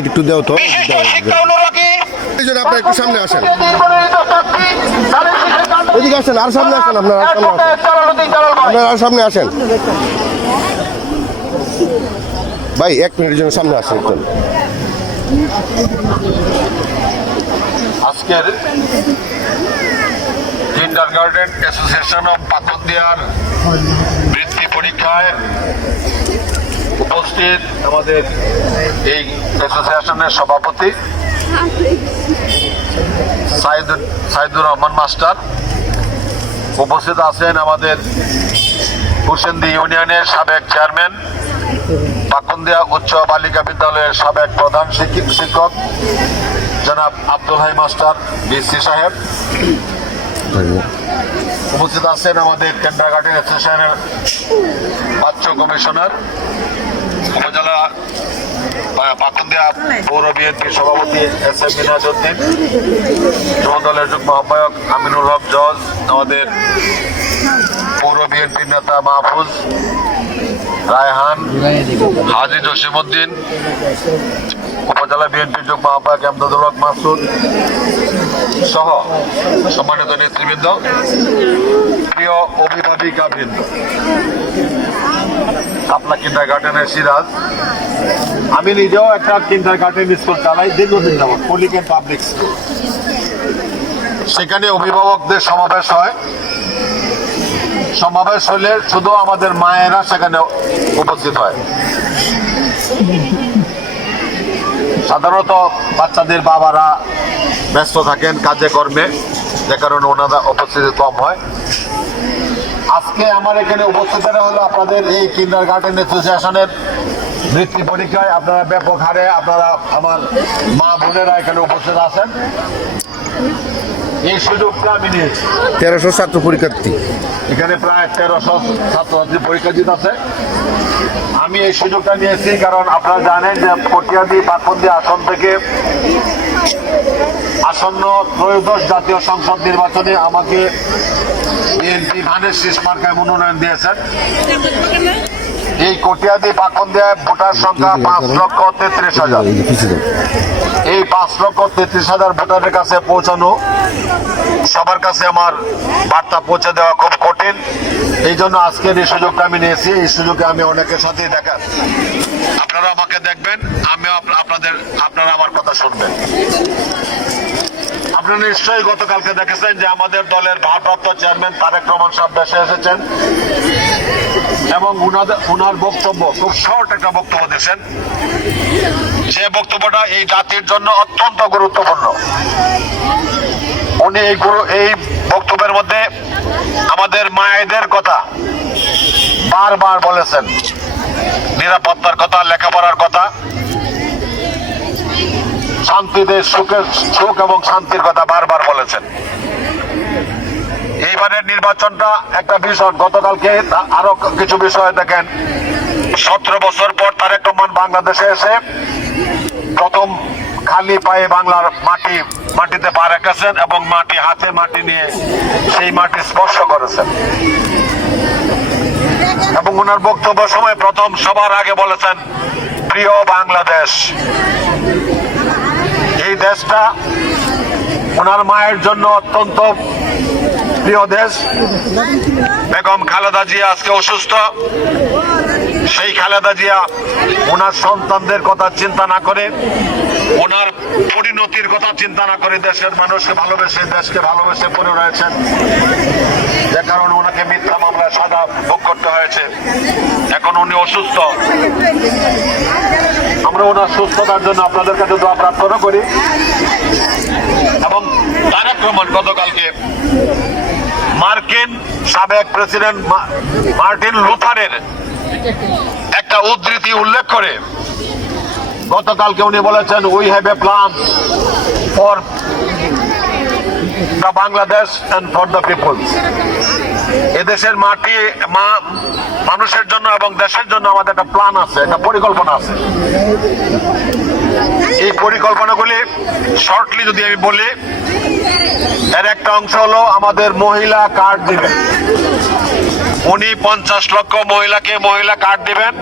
একটু দাও তো, আপনার একটু সামনে আসেন, ওইদিকে আসেন, আর সামনে আসেন, আপনার আর সামনে আসেন ভাই, 1 মিনিটের জন্য সামনে আসেন। আজকের কিন্ডারগার্টেন অ্যাসোসিয়েশন অফ পাকুন্দিয়ার বৃত্তি পরীক্ষায় উপস্থিত আমাদের এই অ্যাসোসিয়েশনের সভাপতি সাইদুর রহমান মাস্টার, উপস্থিত আছেন আমাদের হুসেন্দি ইউনিয়নের সাবেক চেয়ারম্যান, পাকুন্দিয়া উচ্চ বালিকা বিদ্যালয়ের সাবেক প্রধান শিক্ষক জনাব আব্দুল হাই মাস্টার বিসি সাহেব, উপস্থিত আছেন আমাদের কিন্ডারগার্টেন অ্যাসোসিয়েশনের বাচ্চা কমিশনার, উপজেলা পাকুন্দিয়া পৌর বিএনপির সভাপতি এস এম মিনাজউদ্দিন, যুব দলের যুগ্ম আহ্বায়ক আমিনুল হক জজ, আমাদের পৌর বিএনপির নেতা মাহফুজ, রায়হান, হাজি জসিমউদ্দিন, উপজেলা বিএনপির যুগ্ম আহ্বায়ক আমদাদুল হক মাসুদ সহ সম্মানিত নেতৃবৃন্দ, প্রিয় অভিভাবিকা বৃন্দ, শাপলা কিন্ডারগার্টেনের সিরাজ। আমি নিজেও একটা কিন্ডারগার্টেন স্কুল চালাই দীর্ঘদিন যাবত, পলিকেন পাবলিক স্কুল। সেখানে অভিভাবকদের সমাবেশ হয়, সমাবেশ হলে শুধু আমাদের মায়েরা সেখানে উপস্থিত হয়। সাধারণত বাচ্চাদের বাবারা ব্যস্ত থাকেন কাজে কর্মে, যে কারণে ওনারা উপস্থিতি কম হয়। আজকে আমার এখানে উপস্থিতরা হলো আপনাদের এই কিন্ডারগার্টেন অ্যাসোসিয়েশনের বৃত্তি পরীক্ষায় আপনারা ব্যাপক হারে আপনারা আমার মা বোনেরা এখানে উপস্থিত আছেন। এই সুযোগটা আমি নিয়েছি। 1300 ছাত্র পরীক্ষার্থী, এখানে প্রায় 1300 ছাত্রছাত্রী পরীক্ষা দিতে আছে। আমি এই সুযোগটা নিয়েছি কারণ আপনারা জানেন যে কটিয়াদি পাকুন্দি আসন থেকে আসন্ন ত্রয়োদশ জাতীয় সংসদ নির্বাচনে আমাকে বিএনপি ধানের শীষ মার্কায় মনোনয়ন দিয়েছেন। এই কটিয়াদি পাকুন্দিয়ায় ভোটার সংখ্যা 5,33,000। এই 5,33,000 ভোটারের কাছে পৌঁছানো, সবার কাছে আমার বার্তা পৌঁছে দেওয়া খুব কঠিন। এই জন্য আজকের এই সুযোগটা আমি নিয়েছি। এই সুযোগে আমি অনেকের সাথেই দেখা, আপনারা আমাকে দেখবেন, আমিও আপনারা আমার কথা শুনবেন। আপনারা নিশ্চয়ই গতকালকে দেখেছেন যে আমাদের দলের ভারপ্রাপ্ত চেয়ারম্যান তারেক রহমান সাহেব দেশে এসেছেন এবং উনার বক্তব্য খুব শর্ট একটা বক্তব্য দিয়েছেন। যে বক্তব্যটা এই জাতির জন্য অত্যন্ত গুরুত্বপূর্ণ। উনি এই বক্তব্যের মধ্যে আমাদের মায়েদের কথা বারবার বলেছেন, নিরাপত্তার কথা, লেখাপড়ার কথা, শান্তিতে সুখ এবং শান্তির কথা বারবার বলেছেন। এইবারের নির্বাচনটা একটা বিষয়, গতকালকে আরো কিছু বিষয় দেখেন। 17 বছর পর তারেক রহমান বাংলাদেশে এসে প্রথম খালি পায়ে বাংলার মাটিতে পা রেখেছেন এবং হাতে মাটি নিয়ে সেই মাটি স্পর্শ করেছেন এবং ওনার বক্তব্য সময় প্রথম সবার আগে বলেছেন, প্রিয় বাংলাদেশ। এই দেশটা ওনার মায়ের জন্য অত্যন্ত প্রিয় দেশ। বেগম খালেদা জিয়া আজকে অসুস্থ। সেই খালেদা জিয়া ওনার সন্তানদের কথা চিন্তা না করে, ওনার পরিণতির কথা চিন্তা না করে দেশের মানুষকে ভালোবেসে, দেশকে ভালোবেসে পড়ে রয়েছেন, যে কারণে ওনাকে মিথ্যা মামলায় সাজা ভোগ করতে হয়েছে। এখন উনি অসুস্থ। আমরা ওনার সুস্থতার জন্য আপনাদের কাছে দোয়া প্রার্থনা করি। এবং তারেক রহমান গতকালকে মার্কিন সাবেক প্রেসিডেন্ট মার্টিন লুথারের একটা উদ্ধৃতি উল্লেখ করে গতকালকে উনি বলেছেন, we have a plan for the Bangladesh and for the people. এদেশের মানুষের জন্য এবং দেশের জন্য আমাদের একটা প্ল্যান আছে, একটা পরিকল্পনা আছে। এই পরিকল্পনাগুলি শর্টলি যদি আমি বলি, এর একটা অংশ হলো আমাদের মহিলা কার্ড দিবে। উনি 50 লক্ষ মহিলাকে মহিলা কার্ড দিবেন।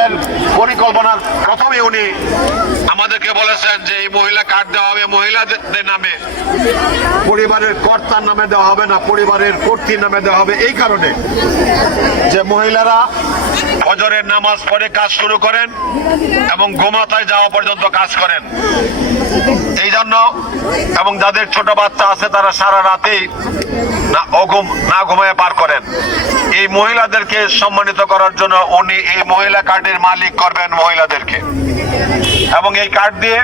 এর পরিকল্পনার প্রথমে উনি আমাদেরকে বলেছেন যে এই মহিলা কার্ড দেওয়া হবে মহিলাদের নামে, পরিবারের কর্তার নামে দেওয়া হবে না, পরিবারের কর্ত্রীর নামে দেওয়া হবে। এই কারণে যে মহিলারা ফজরের নামাজ পড়ে কাজ শুরু করেন এবং ঘুমাতায় যাওয়া পর্যন্ত কাজ করেন, এই জন্য, এবং যাদের ছোট বাচ্চা আছে তারা সারা রাতেই না ঘুমায় পার করেন। এই মহিলাদেরকে সম্মানিত করার জন্য উনি এই মহিলা কার্ডের মালিক করবেন মহিলাদেরকে, এবং এই কার্ড দিয়ে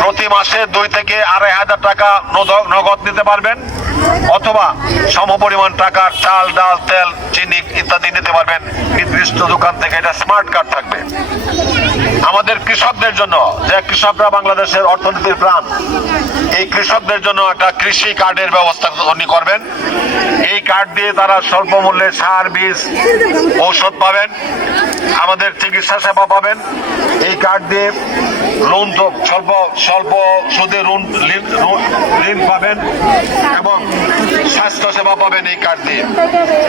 প্রতি মাসে 2 থেকে 2,500 টাকা নগদ নিতে পারবেন, অথবা সমপরিমাণ টাকার চাল, ডাল, তেল, চিনি ইত্যাদি নিতে পারবেন নির্দিষ্ট দোকান থেকে। এটা স্মার্ট কার্ড থাকবে। আমাদের কৃষকদের জন্য, যে কৃষকরা বাংলাদেশের অর্থনীতির প্রাণ, এই কৃষকদের জন্য একটা কৃষি কার্ডের ব্যবস্থা উনি করবেন। এই কার্ড দিয়ে তারা স্বল্প মূল্যে সার, বীজ, ঔষধ পাবেন, আমাদের চিকিৎসা সেবা পাবেন। এই কার্ড দিয়ে লোন, তো স্বল্প সুদে ঋণ পাবেন এবং স্বাস্থ্য সেবা পাবেন এই কার্ড দিয়ে।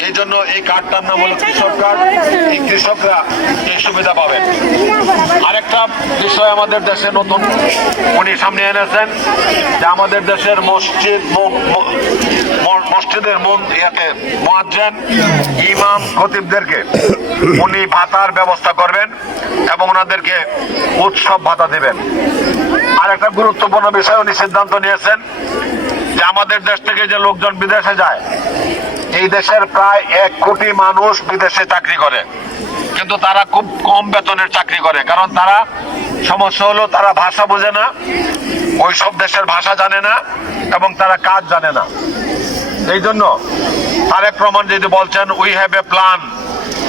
এই জন্য এই কার্ডটার নাম হলো কৃষক কার্ড। এই কৃষকরা এই সুবিধা পাবেন। আরেকটা বিষয় আমাদের দেশে নতুন উনি সামনে এনেছেন, যে আমাদের দেশের মসজিদের মুয়াজ্জিন, ইমাম, খতিবদেরকে উনি ভাতার ব্যবস্থা করবেন এবং ওনাদেরকে উৎসব ভাতা দেবেন। আর একটা গুরুত্বপূর্ণ বিষয় উনি সিদ্ধান্ত নিয়েছেন যে আমাদের দেশ থেকে যে লোকজন বিদেশে যায়, এই দেশের প্রায় 1 কোটি মানুষ বিদেশে চাকরি করে, কিন্তু তারা খুব কম বেতনের চাকরি করে। কারণ তারা, সমস্যা হলো তারা ভাষা বোঝে না, ওই সব দেশের ভাষা জানে না, এবং তারা কাজ জানে না। এই জন্য তারেক রহমান যদি বলছেন উই হ্যাভ এ প্ল্যান,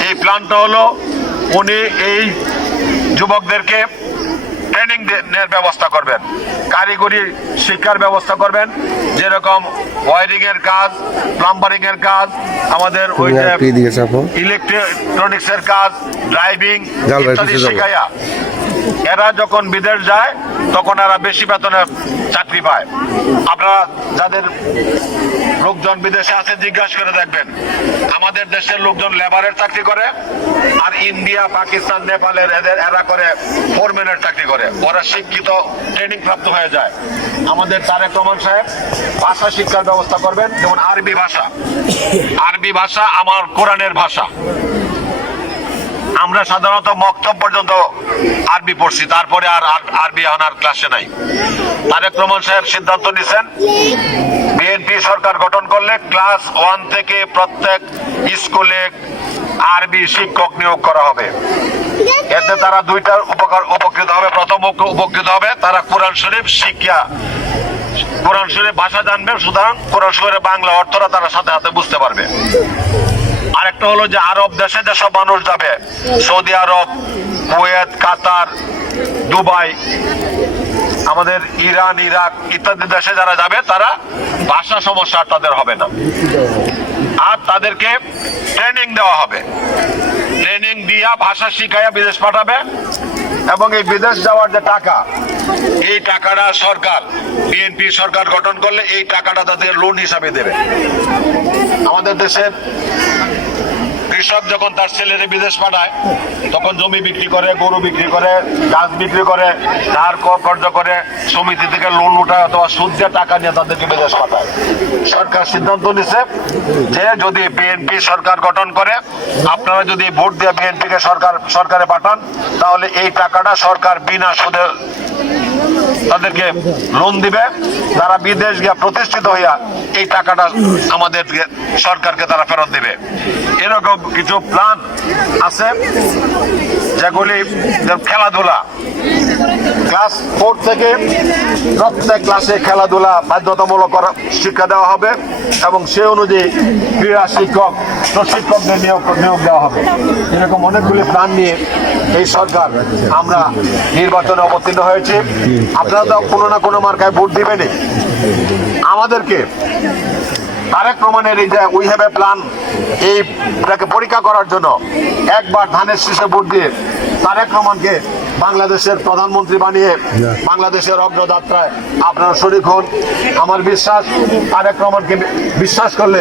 এই প্ল্যানটা হলো উনি এই যুবকদেরকে ট্রেনিং এর ব্যবস্থা করবেন, কারিগরি শিক্ষার ব্যবস্থা করবেন, যেরকম ওয়ারিং এর কাজ, প্লাম্বারিং এর কাজ, আমাদের ওই যে ইলেকট্রনিক্স এর কাজ, ড্রাইভিং ইত্যাদি শেখাইয়া এরা যখন বিদেশ যায় তখন এরা বেশি বেতনে চাকরি পায়। আপনারা যাদের লোকজন বিদেশে আছে জিজ্ঞাসা করে দেখবেন, আমাদের দেশের লোকজন লেবারের চাকরি করে, আর ইন্ডিয়া, পাকিস্তান, নেপালের এরা করে ফোরম্যানের চাকরি করে। ওরা শিক্ষিত, ট্রেনিং প্রাপ্ত হয়ে যায়। আমাদের তারেক রহমান সাহেব ভাষা শিক্ষার ব্যবস্থা করবেন, যেমন আরবি ভাষা। আরবি ভাষা আমার কোরআনের ভাষা। আমরা সাধারণত মক্তব পর্যন্ত আরবি পড়ছি, তারপরে আর আরবি আনার ক্লাসে নাই। তারেক রহমান সাহেব সিদ্ধান্ত নিয়েছেন বিএনপি সরকার গঠন করলে ক্লাস 1 থেকে প্রত্যেক স্কুলে আরবি শিক্ষক নিয়োগ করা হবে। এতে তারা 2টার উপকৃত হবে। প্রথম উপকৃত হবে তারা কোরআন শরীফ শিক্ষা, কোরআন শরীফ ভাষা জানবে, সুতরাং কোরআন শরীফের বাংলা অর্থটা তারা সাথে সাথে বুঝতে পারবে। আরেকটা হলো যে আরব দেশে যেসব মানুষ যাবে, সৌদি আরব, কুয়েত, কাতার, দুবাই, আমাদের ইরান, ইরাক ইত্যাদি দেশে যারা যাবে তারা ভাষা সমস্যা তাদের হবে না। আর তাদেরকে ট্রেনিং দেওয়া হবে, ট্রেনিং দিয়া ভাষা শিখাইয়া বিদেশ পাঠাবে। এবং এই বিদেশ যাওয়ার যে টাকা, এই টাকাটা সরকার, বিএনপি সরকার গঠন করলে এই টাকাটা তাদের লোন হিসাবে দেবে। আমাদের দেশের কৃষক যখন তার ছেলেরে বিদেশ পাঠায় তখন জমি বিক্রি করে, গরু বিক্রি করে, গাছ বিক্রি করে, ধার কর্জ করে, সমিতি থেকে লোন উঠায় অথবা সুদ দিয়ে টাকা নিয়ে তাদেরকে বিদেশ পাঠায়। সরকার সিদ্ধান্ত নিছে যে যদি বিএনপি সরকার গঠন করে, আপনারা যদি ভোট দিয়ে বিএনপিকে সরকারে পাঠান, তাহলে এই টাকাটা সরকার বিনা সুদে তাদেরকে লোন দিবে। তারা বিদেশ গিয়ে প্রতিষ্ঠিত হইয়া এই টাকাটা আমাদের সরকারকে তারা ফেরত দিবে। এরকম কিছু প্ল্যান আছে, যেগুলি খেলাধুলা, ক্লাস 4 থেকে প্রত্যেক ক্লাসে খেলাধুলা বাধ্যতামূলক শিক্ষা দেওয়া হবে এবং সে অনুযায়ী ক্রীড়া শিক্ষক, প্রশিক্ষকদের নিয়োগ দেওয়া হবে। এরকম অনেকগুলি প্ল্যান নিয়ে এই সরকার, আমরা নির্বাচনে অবতীর্ণ হয়েছি। আপনারা তো কোনো না কোনো মার্কায় ভোট দিবেনই। আমাদেরকে তারেক রহমানের এই যে উই হ্যাভ এ প্ল্যান, এইটাকে পরীক্ষা করার জন্য একবার ধানের শীষে ভোট দিয়ে তারেক রহমানকে বাংলাদেশের প্রধানমন্ত্রী বানিয়ে বাংলাদেশের অগ্রযাত্রায় আপনারা শরীক হন। আমার বিশ্বাস তারেক রহমানকে বিশ্বাস করলে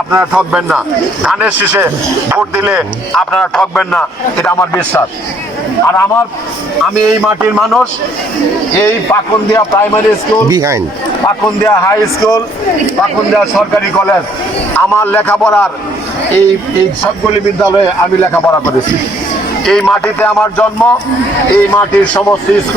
আপনারা ঠকবেন না, ধানের শীষে ভোট দিলে আপনারা ঠকবেন না, এটা আমার বিশ্বাস। আর আমি এই মাটির মানুষ, এই Pakundia primary school, behind Pakundia high school, Pakundia সরকারি কলেজ, আমার লেখাপড়ার এই সবগুলি বিদ্যালয়ে আমি লেখাপড়া করেছি। এই মাটিতে আমার জন্ম, এই মাটির সমস্ত স্কুল